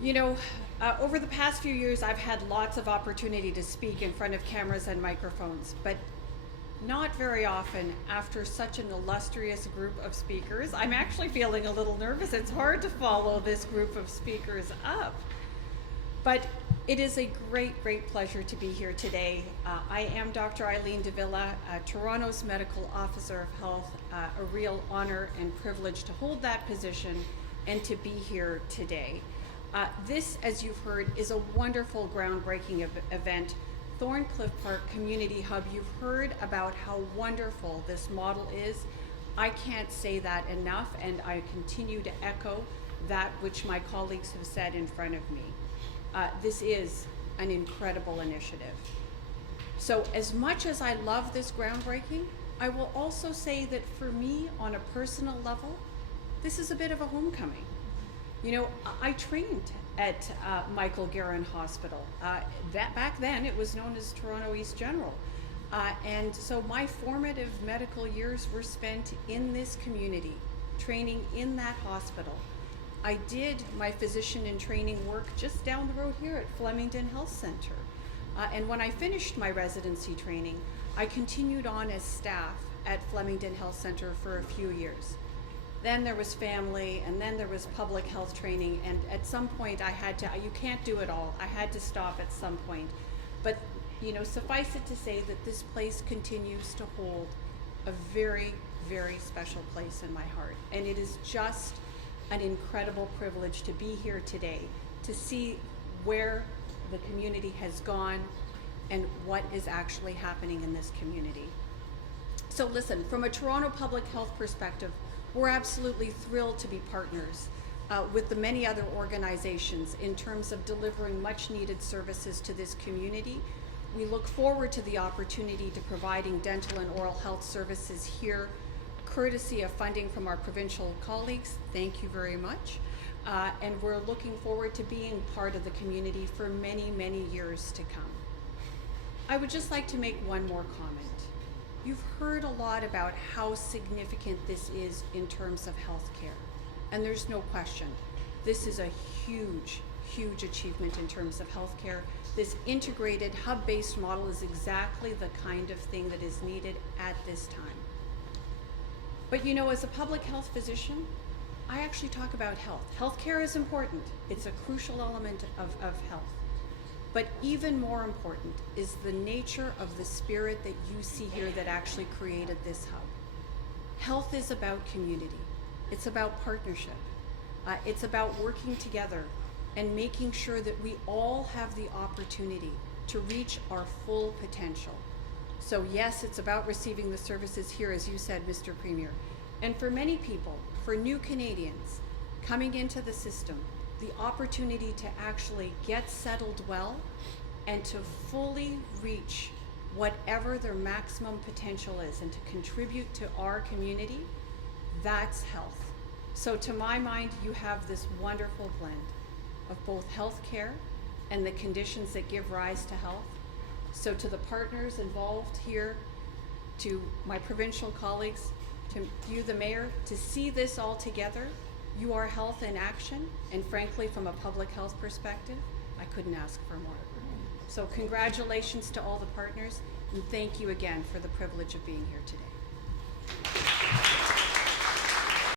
You know, over the past few years, I've had lots of opportunity to speak in front of cameras and microphones, but not very often after such an illustrious group of speakers. I'm actually feeling a little nervous. It's hard to follow this group of speakers up. But it is a great, great pleasure to be here today. I am Dr. Eileen Davila, Toronto's Medical Officer of Health, a real honor and privilege to hold that position and to be here today. This, as you've heard, is a wonderful groundbreaking event. Thorncliffe Park Community Hub, you've heard about how wonderful this model is. I can't say that enough, and I continue to echo that which my colleagues have said in front of me. This is an incredible initiative. So as much as I love this groundbreaking, I will also say that for me, on a personal level, this is a bit of a homecoming. You know, I trained at Michael Garron Hospital. Back then, it was known as Toronto East General. And so my formative medical years were spent in this community, training in that hospital. I did my physician in training work just down the road here at Flemington Health Center. And when I finished my residency training, I continued on as staff at Flemington Health Center for a few years. Then there was family, and then there was public health training, and at some point I had to, you can't do it all, I had to stop at some point. But, you know, suffice it to say that this place continues to hold a very, very special place in my heart. And it is just an incredible privilege to be here today, to see where the community has gone and what is actually happening in this community. So listen, from a Toronto public health perspective, we're absolutely thrilled to be partners with the many other organizations in terms of delivering much needed services to this community. We look forward to the opportunity to providing dental and oral health services here, courtesy of funding from our provincial colleagues. Thank you very much. And we're looking forward to being part of the community for many, many years to come. I would just like to make one more comment. You've heard a lot about how significant this is in terms of healthcare, and there's no question. This is a huge, huge achievement in terms of healthcare. This integrated hub-based model is exactly the kind of thing that is needed at this time. But you know, as a public health physician, I actually talk about health. Healthcare is important. It's a crucial element of health. But even more important is the nature of the spirit that you see here that actually created this hub. Health is about community. It's about partnership. It's about working together and making sure that we all have the opportunity to reach our full potential. So yes, it's about receiving the services here, as you said, Mr. Premier. And for many people, for new Canadians coming into the system, the opportunity to actually get settled well and to fully reach whatever their maximum potential is and to contribute to our community, that's health. So to my mind, you have this wonderful blend of both healthcare and the conditions that give rise to health. So to the partners involved here, to my provincial colleagues, to you, the Mayor, to see this all together, you are health in action, and frankly, from a public health perspective, I couldn't ask for more. So congratulations to all the partners, and thank you again for the privilege of being here today.